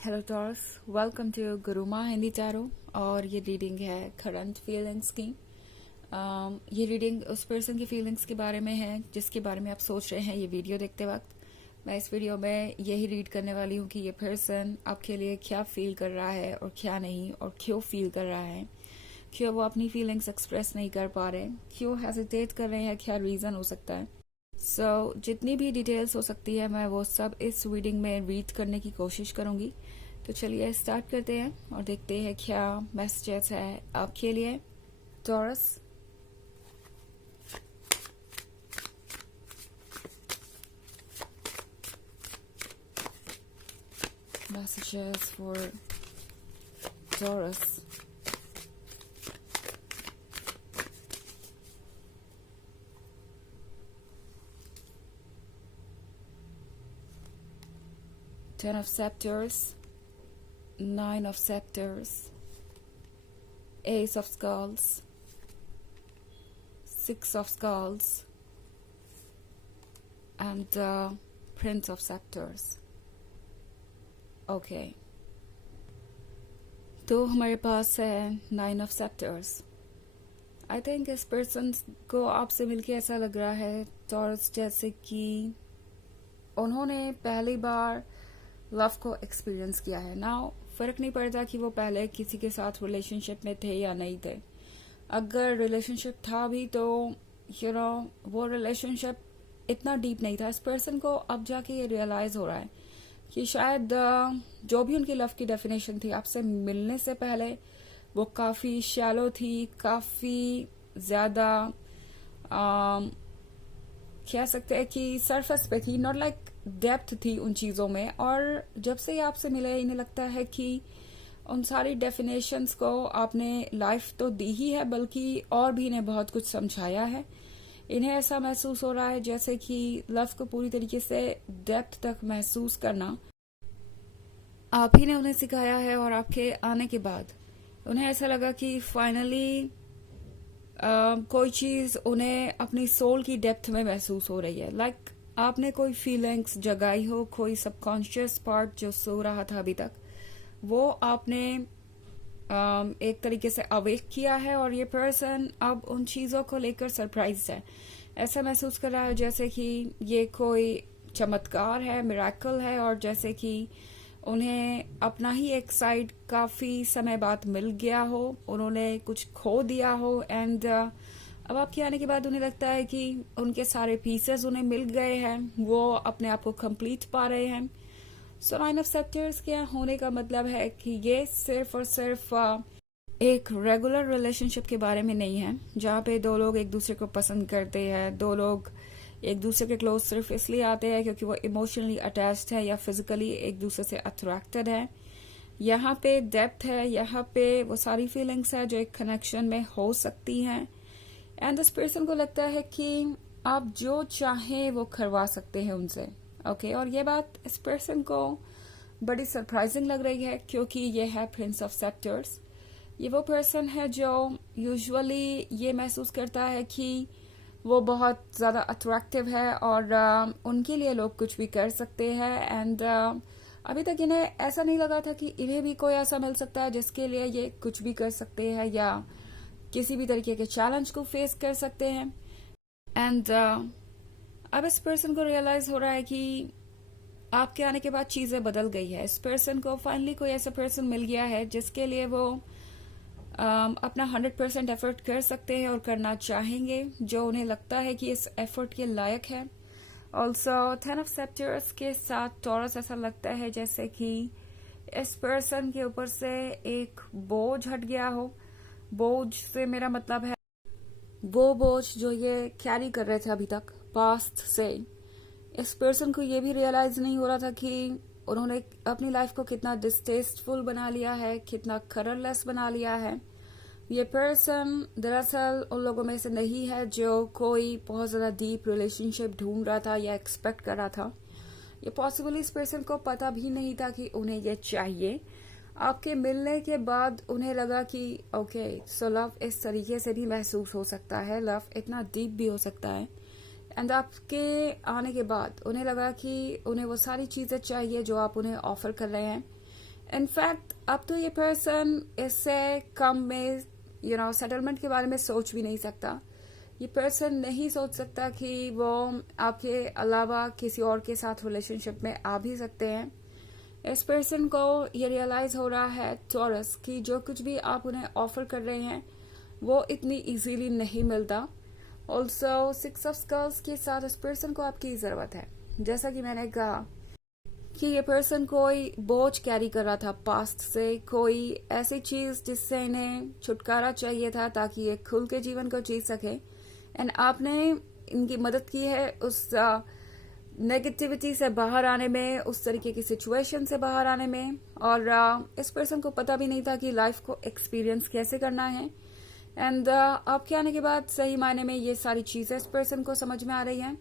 Hello टॉर्स, welcome to Gurumaa Hindi tarot. और ये रीडिंग है करंट फीलिंग्स की। ये रीडिंग उस पर्सन की फीलिंग्स के बारे में है जिसके बारे में आप सोच रहे हैं ये वीडियो देखते वक्त। मैं इस वीडियो में यही रीड करने वाली हूँ कि ये पर्सन आपके लिए क्या फील कर रहा है और क्या नहीं, और क्यों फील कर रहा है, क्यों वो अपनी फीलिंग्स एक्सप्रेस नहीं कर पा रहे, क्यों हेजिटेट कर रहे हैं, क्या रीज़न हो सकता है। जितनी भी डिटेल्स हो सकती है मैं वो सब इस रीडिंग में रीड करने की कोशिश करूंगी। तो चलिए स्टार्ट करते हैं और देखते हैं क्या मैसेजेस है आपके लिए taurus. Messages for taurus. Ten of Scepters, Nine of Scepters, Ace of Skulls, Six of Skulls, and Prince of Scepters. Okay, तो हमारे पास है नाइन ऑफ सेप्टर्स। आई थिंक इस पर्सन को आपसे मिलके ऐसा लग रहा है टॉरस जैसे कि उन्होंने पहली बार लव को एक्सपीरियंस किया है। नाउ फर्क नहीं पड़ता कि वो पहले किसी के साथ रिलेशनशिप में थे या नहीं थे। अगर रिलेशनशिप था भी तो वो रिलेशनशिप इतना डीप नहीं था। इस पर्सन को अब जाके ये रियलाइज हो रहा है कि शायद जो भी उनकी लव की डेफिनेशन थी आपसे मिलने से पहले वो काफी शैलो थी, काफी ज्यादा कह सकते हैं कि सरफेस पे थी, नॉट लाइक डेप्थ थी उन चीजों में। और जब से ये आपसे मिले इन्हें लगता है कि उन सारी डेफिनेशंस को आपने लाइफ तो दी ही है बल्कि और भी इन्हें बहुत कुछ समझाया है। इन्हें ऐसा महसूस हो रहा है जैसे कि लव को पूरी तरीके से डेप्थ तक महसूस करना आप ही ने उन्हें सिखाया है। और आपके आने के बाद उन्हें ऐसा लगा कि फाइनली कोई चीज उन्हें अपनी सोल की डेप्थ में महसूस हो रही है। लाइक आपने कोई फीलिंग्स जगाई हो, कोई सबकॉन्शियस पार्ट जो सो रहा था अभी तक वो आपने एक तरीके से अवेक किया है। और ये पर्सन अब उन चीजों को लेकर सरप्राइज है। ऐसा महसूस कर रहा है जैसे कि ये कोई चमत्कार है, मिराकल है, और जैसे कि उन्हें अपना ही एक साइड काफी समय बाद मिल गया हो, उन्होंने कुछ खो दिया हो। एंड अब आपके आने के बाद उन्हें लगता है कि उनके सारे पीसेस उन्हें मिल गए हैं, वो अपने आप को कंप्लीट पा रहे हैं। सो नाइन ऑफ सेप्टर्स के होने का मतलब है कि ये सिर्फ और सिर्फ एक रेगुलर रिलेशनशिप के बारे में नहीं है जहाँ पे दो लोग एक दूसरे को पसंद करते हैं, दो लोग एक दूसरे के क्लोज सिर्फ इसलिए आते हैं क्योंकि वो इमोशनली अटैच्ड है या फिजिकली एक दूसरे से अट्रैक्टेड है। यहाँ पे डेप्थ है, यहाँ पे वो सारी फीलिंग्स है जो एक कनेक्शन में हो सकती हैं। एंड दिस पर्सन को लगता है कि आप जो चाहें वो करवा सकते हैं उनसे। ओके, और ये बात इस पर्सन को बड़ी सरप्राइजिंग लग रही है क्योंकि ये है प्रिंस ऑफ सेप्टर्स। ये वो पर्सन है जो यूजुअली ये महसूस करता है कि वो बहुत ज्यादा अट्रैक्टिव है और उनके लिए लोग कुछ भी कर सकते हैं। एंड अभी तक इन्हें ऐसा नहीं लगा था कि इन्हें भी कोई ऐसा मिल सकता है जिसके लिए ये कुछ भी कर सकते हैं या किसी भी तरीके के चैलेंज को फेस कर सकते हैं। एंड अब इस पर्सन को रियलाइज हो रहा है कि आपके आने के बाद चीजें बदल गई है। इस पर्सन को फाइनली कोई ऐसा पर्सन मिल गया है जिसके लिए वो अपना 100% एफर्ट कर सकते हैं और करना चाहेंगे, जो उन्हें लगता है कि इस एफर्ट के लायक है। ऑल्सो 10 ऑफ सेप्टर्स के साथ टॉरस ऐसा लगता है जैसे कि इस पर्सन के ऊपर से एक बोझ हट गया हो। बोझ से मेरा मतलब है वो बोझ जो ये कैरी कर रहे थे अभी तक पास्ट से। इस पर्सन को ये भी रियलाइज नहीं हो रहा था कि उन्होंने अपनी लाइफ को कितना डिस्टेस्टफुल बना लिया है, कितना कलरलेस बना लिया है। ये पर्सन दरअसल उन लोगों में से नहीं है जो कोई बहुत ज्यादा डीप रिलेशनशिप ढूंढ रहा था या एक्सपेक्ट कर रहा था। ये पॉसिबली इस पर्सन को पता भी नहीं था कि उन्हें ये चाहिए। आपके मिलने के बाद उन्हें लगा कि ओके, सो लव इस तरीके से भी महसूस हो सकता है, लव इतना डीप भी हो सकता है। एंड आपके आने के बाद उन्हें लगा कि उन्हें वो सारी चीजें चाहिए जो आप उन्हें ऑफर कर रहे हैं। इनफैक्ट अब तो ये पर्सन इससे कम में सेटलमेंट के बारे में सोच भी नहीं सकता। ये पर्सन नहीं सोच सकता कि वो आपके अलावा किसी और के साथ रिलेशनशिप में आ भी सकते हैं। इस पर्सन को ये रियलाइज हो रहा है टॉरस कि जो कुछ भी आप उन्हें ऑफर कर रहे हैं वो इतनी इजीली नहीं मिलता। ऑल्सो 6 ऑफ स्कल्स के साथ इस पर्सन को आपकी जरूरत है। जैसा कि मैंने कहा कि ये पर्सन कोई बोझ कैरी कर रहा था पास्ट से, कोई ऐसी चीज जिससे इन्हें छुटकारा चाहिए था ताकि ये खुल के जीवन को जी सके, एंड आपने इनकी मदद की है उस नेगेटिविटी से बाहर आने में, उस तरीके की सिचुएशन से बाहर आने में। और इस पर्सन को पता भी नहीं था कि लाइफ को एक्सपीरियंस कैसे करना है। एंड आपके आने के बाद सही मायने में ये सारी चीजें इस पर्सन को समझ में आ रही हैं।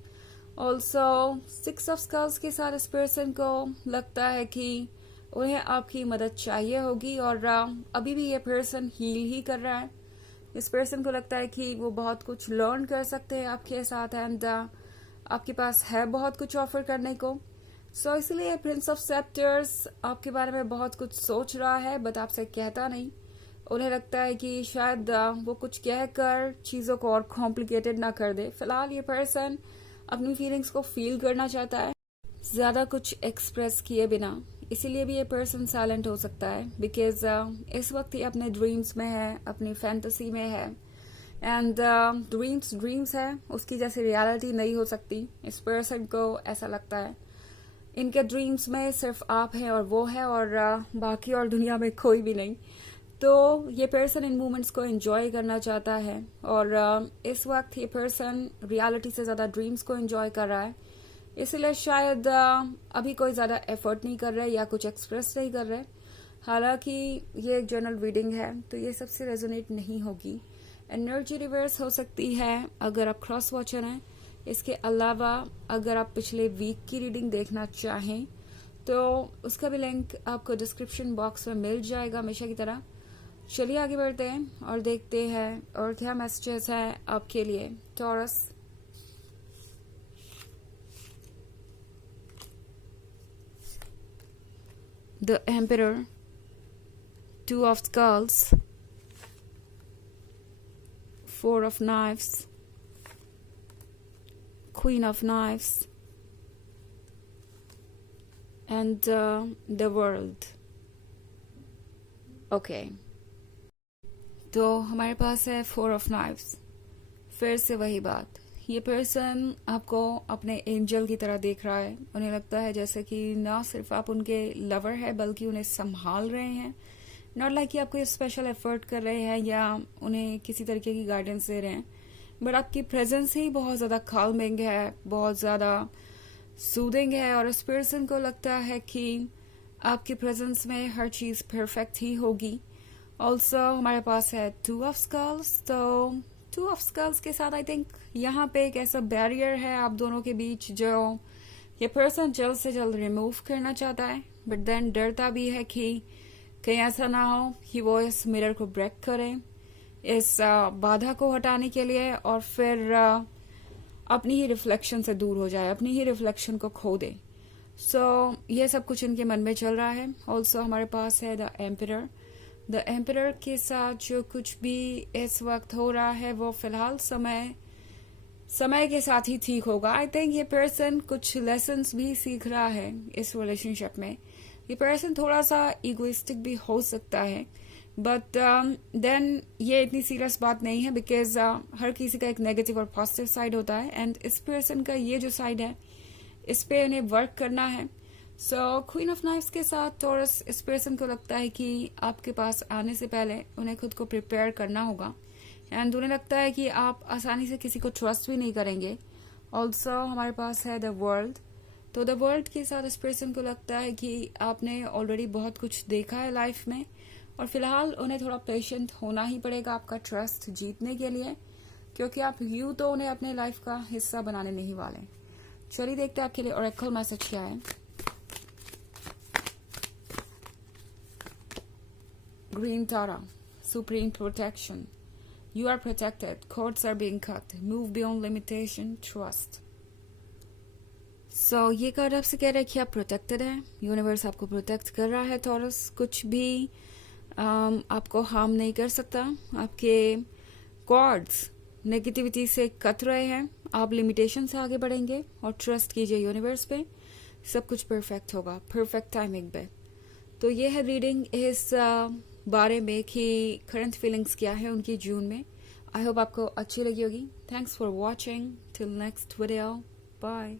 ऑल्सो 6 ऑफ स्कल्स के साथ इस पर्सन को लगता है कि उन्हें आपकी मदद चाहिए होगी, और अभी भी ये पर्सन हील ही कर रहा है। इस पर्सन को लगता है कि वो बहुत कुछ लर्न कर सकते हैं आपके साथ, एंड आपके पास है बहुत कुछ ऑफर करने को। सो इसलिए प्रिंस ऑफ सेप्टर्स आपके बारे में बहुत कुछ सोच रहा है, बट आपसे कहता नहीं। उन्हें लगता है कि शायद वो कुछ कहकर चीजों को और कॉम्प्लिकेटेड ना कर दे। फिलहाल ये पर्सन अपनी फीलिंग्स को फील करना चाहता है ज्यादा कुछ एक्सप्रेस किए बिना। इसीलिए भी ये पर्सन साइलेंट हो सकता है, बिकॉज इस वक्त ये अपने ड्रीम्स में है, अपनी फैंटेसी में है। एंड ड्रीम्स है, उसकी जैसी रियलिटी नहीं हो सकती। इस पर्सन को ऐसा लगता है इनके ड्रीम्स में सिर्फ आप हैं और वो है, और बाकी और दुनिया में कोई भी नहीं। तो ये पर्सन इन मोमेंट्स को एंजॉय करना चाहता है, और इस वक्त ये पर्सन रियलिटी से ज्यादा ड्रीम्स को एंजॉय कर रहा है। इसलिए शायद अभी कोई ज्यादा एफर्ट नहीं कर रहे या कुछ एक्सप्रेस नहीं कर रहे। हालांकि ये एक जनरल रीडिंग है तो ये सबसे रेजोनेट नहीं होगी। एनर्जी रिवर्स हो सकती है अगर आप क्रॉस वॉचर हैं। इसके अलावा अगर आप पिछले वीक की रीडिंग देखना चाहें तो उसका भी लिंक आपको डिस्क्रिप्शन बॉक्स में मिल जाएगा हमेशा की तरह। चलिए आगे बढ़ते हैं और देखते हैं और क्या मैसेजेस है आपके लिए taurus. The Emperor, 2 of Skulls, 4 of Knives, Queen of Knives, and the World. Okay. तो हमारे पास है 4 of Knives। फिर से वही बात, ये पर्सन आपको अपने एंजल की तरह देख रहा है। उन्हें लगता है जैसे कि ना सिर्फ आप उनके लवर है बल्कि उन्हें संभाल रहे हैं। नॉट लाइक कि आप कोई स्पेशल एफर्ट कर रहे हैं या उन्हें किसी तरीके की गाइडेंस दे रहे हैं, बट आपकी प्रेजेंस ही बहुत ज्यादा काल्मिंग है, बहुत ज्यादा सूदिंग है, और इस पर्सन को लगता है कि आपकी प्रेजेंस में हर चीज परफेक्ट ही होगी। ऑल्सो हमारे पास है 2 ऑफ स्कल्स। तो 2 ऑफ स्कल्स के साथ आई थिंक यहाँ पे एक ऐसा बैरियर है आप दोनों के बीच जो ये पर्सन जल्द से जल्द रिमूव करना चाहता है, बट देन डरता भी है कि कहीं ऐसा ना हो कि वो इस मिरर को ब्रेक करे, इस बाधा को हटाने के लिए, और फिर अपनी ही रिफ्लेक्शन से दूर हो जाए, अपनी ही रिफ्लेक्शन को खो दे। सो ये सब कुछ इनके मन में चल रहा है। ऑल्सो हमारे पास है द एम्परर। द एम्परर के साथ जो कुछ भी इस वक्त हो रहा है वो फिलहाल समय के साथ ही ठीक होगा। आई थिंक ये पर्सन कुछ लेसन्स भी सीख रहा है इस रिलेशनशिप में। ये पर्सन थोड़ा सा इगोइस्टिक भी हो सकता है, बट देन ये इतनी सीरियस बात नहीं है, बिकॉज हर किसी का एक नेगेटिव और पॉजिटिव साइड होता है, एंड इस पर्सन का ये जो साइड है इस पे उन्हें वर्क करना है। सो क्वीन ऑफ नाइफ्स के साथ टॉरस, इस पर्सन को लगता है कि आपके पास आने से पहले उन्हें खुद को प्रिपेयर करना होगा, एंड उन्हें लगता है कि आप आसानी से किसी को ट्रस्ट भी नहीं करेंगे। ऑल्सो हमारे पास है द वर्ल्ड। तो द वर्ल्ड के साथ इस पर्सन को लगता है कि आपने ऑलरेडी बहुत कुछ देखा है लाइफ में, और फिलहाल उन्हें थोड़ा पेशेंट होना ही पड़ेगा आपका ट्रस्ट जीतने के लिए, क्योंकि आप यूं तो उन्हें अपने लाइफ का हिस्सा बनाने नहीं वाले। चलिए देखते हैं आपके लिए ओरेकल मैसेज क्या है। Green Tara, supreme protection, you are protected, cords are being cut, move beyond limitation, trust. ये कार्ड आपसे कह रहा है कि आप प्रोटेक्टेड हैं, यूनिवर्स आपको प्रोटेक्ट कर रहा है टॉरस, कुछ भी आपको हार्म नहीं कर सकता, आपके कॉर्ड्स नेगेटिविटी से कट रहे हैं, आप लिमिटेशन से आगे बढ़ेंगे और ट्रस्ट कीजिए यूनिवर्स पे, सब कुछ परफेक्ट होगा, परफेक्ट टाइमिंग पे। तो ये है रीडिंग इस बारे में कि करंट फीलिंग्स क्या है उनकी जून में। आई होप आपको अच्छी लगी होगी। Thanks for watching, till next video, bye.